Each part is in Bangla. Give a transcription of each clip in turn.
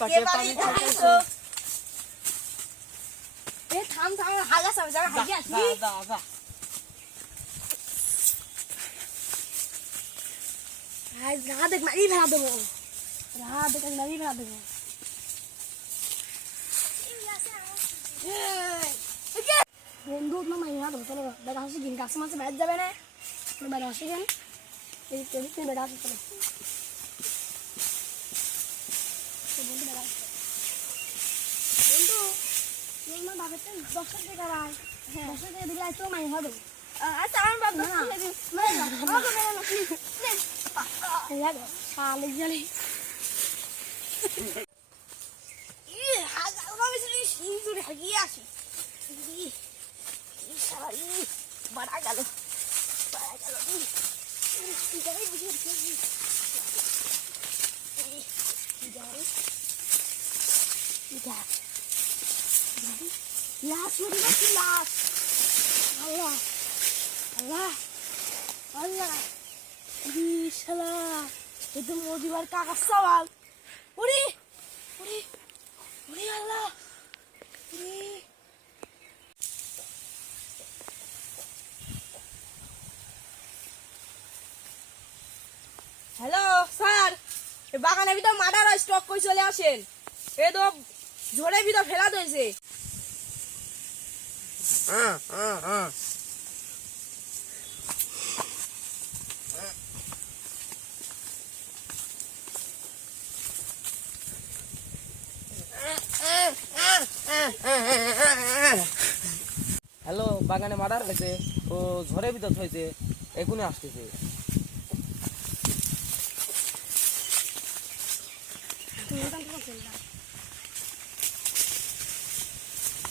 কাকে বাড়ি যাইছো এ থাম হাগা সব জায়গা হাগি আসি যা আই রাত দেখ মারি ফেলা দেবো রাত দেখ মারি ফেলা দেবো বন্ধু না মাইয়া দেবো চলো বেটা হাসি দিন গাছ মাছে বাইরে যাবে না বেটা হাসি কেন এই বেটা হাসি চলো বন্ধু বেটা বন্ধু তুই না বাবাতে 10 টাকা ভাই 10 টাকা দিলে তো মাই হবে আচ্ছা আমার বাবা 10 টাকা দিই না আমাকে বেটা না Ya, saling jali. Ih, agak kami sini sudah lagi ya sih. Ih, salah ini. Barang lo. Ih. Jari begini. Jari. Las sudah las. Allah. শালা এটা মোদিবার কাকা সওয়াল ওরে ওরে ওরে আল্লাহ ওরে হ্যালো স্যার এই বাগানের ভিতর মার্ডার স্টক কই চলে আসেন এই তো ঝড়ের ভিতর ফেলা দিয়েছে হ্যালো বাগানে মার্ডার হয়েছে ও ঝড়ের ভিতর হয়েছে এখনই আসতেছে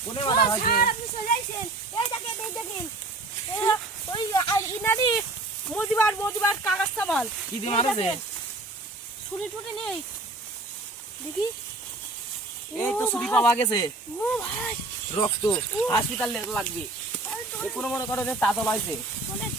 কোনে মার্ডার হয়েছে স্যার আপনি চলে আইছেন এই দেখেন ওই ইনাদি মোদিবার কাকা সওয়াল কি দিয়ে মারছে ছুরি টুটি নেই দেখি এই তো ছুরি পাওয়া গেছে ও ভাই রক্ত হসপিটালে লাগবে এই কোনো মনে করো যে তাজা পাইছে চলেন